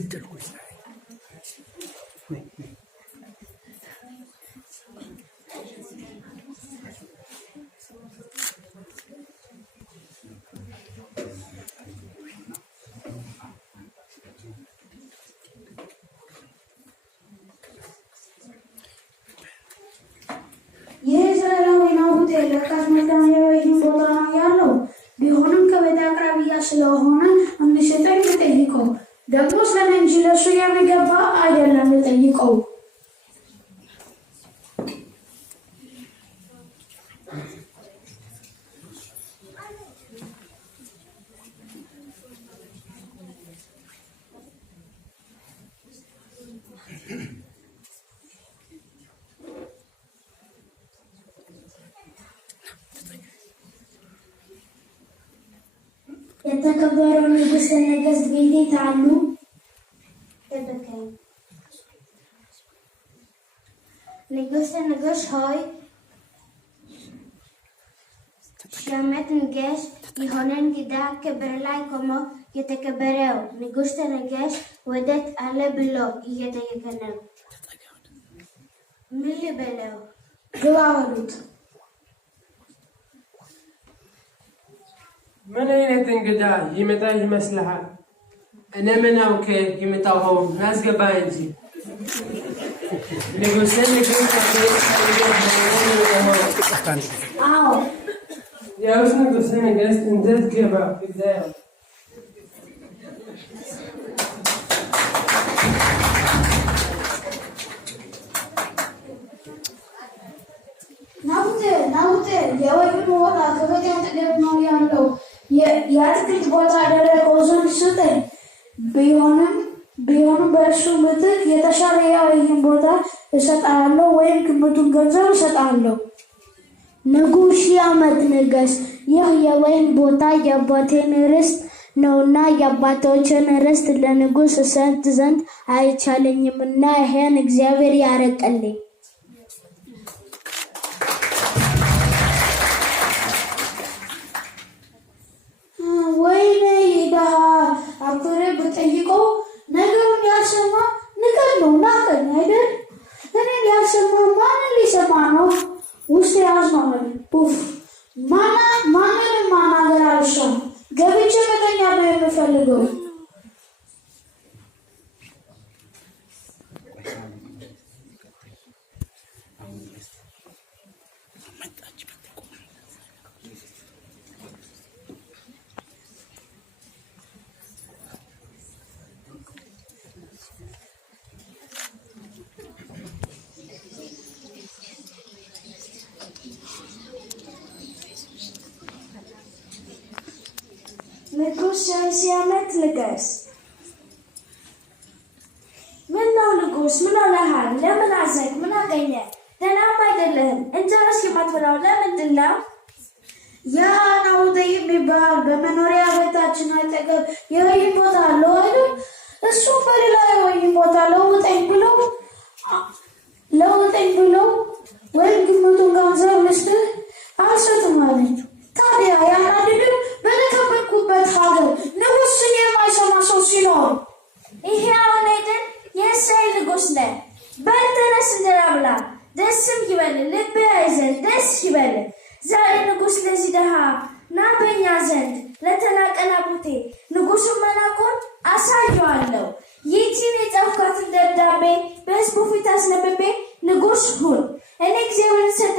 ገደልኩት። የእስራኤላዊ ናቡቴ ለካስ መታመኛው ቦታ ያለው ቢሆንም ከቤት አቅራቢያ ስለሆነ እንዲሰጠኝ ልጠይቀው። ደግሞ ስለኔ እንጂ ለእሱ የሚገባ አይደለም ልጠይቀው። የተከበረው ንጉሠ ነገሥት ቤቴ አሉ? ንጉሠ ነገሥት ሆይ ሸመት ንገስ የሆነን እንግዳ ክብር ላይ ቆሞ የተከበረው ንጉሠ ነገሥት ወዴት አለ ብሎ እየጠየቀ ነው። ምን ልበለው? ግባ በሉት። ምን አይነት እንግዳ ይመጣ ይመስልሃል? እኔ ምን አውቄ ይመጣው? ናስገባ እንጂ ንጉሠ ነገሥት አዎ ያውስ ንጉሠ ነገሥት እንዴት ገባ? ግዳው ናቡቴ የወይኑ ቦታ ከቤቴ አጠገብ ነው ያለው። የአትክልት ቦታ ያደረገው ዘንድ ስጠኝ። ቢሆንም በእርሱ ምትክ የተሻለ የወይን ቦታ እሰጥሃለሁ ወይም ግምቱን ገንዘብ እሰጥሃለሁ። ንጉሥ ሺህ ዓመት ንገስ። ይህ የወይን ቦታ የአባቴን ርስት ነውና የአባቶችን ርስት ለንጉሥ እሰጥ ዘንድ አይቻለኝምና ይሄን እግዚአብሔር ያርቅልኝ። ወይኔ ይዳሃ አክብሬ ብጠይቀው ነገሩን ያልሰማ ንቀት ነው ናቀኝ አይደል? እኔን ያልሰማ ማንን ሊሰማ ነው? ውስጥ ያዝነው ኡፍ ማንንም ማናገር አልሻም። ገብቼ መተኛ ነው የምፈልገው። ንጉሥ ሺህ ዓመት ንገስ። ምን ነው ንጉሥ? ምን ሆነሃል? ለምን አዘንክ? ምን አገኘ? ደህናም አይደለህም። እንጀራስ የማትበላው ለምንድን ነው? ያ ናቡቴ የሚባል በመኖሪያ ቤታችን አጠገብ የወይን ቦታ አለው አይደል? እሱም በሌላ የወይን ቦታ ለውጠኝ ብለው ወይም ግምቱን ገንዘብ ልስጥህ አልሰጥም አለችው። ታዲያ ያናድድም? በተከበርኩበት ሀገር ንጉሥን የማይሰማ ሰው ሲኖር ይሄ አሁን አይደል የእስራኤል ንጉሥ ነህ። በል ተነስ እንጀራ ብላ፣ ደስም ይበል፣ ልብህ አይዘን፣ ደስ ይበል። ዛሬ ንጉሥ ለዚህ ድሃ ና በእኛ ዘንድ ለተናቀ ናቡቴ ንጉሡን መናቁን አሳየዋለሁ። ይህችን የጻፍኳትን ደብዳቤ በሕዝቡ ፊት አስነብቤ ንጉሥ ሁን፣ እኔ እግዚአብሔርን ሰጥ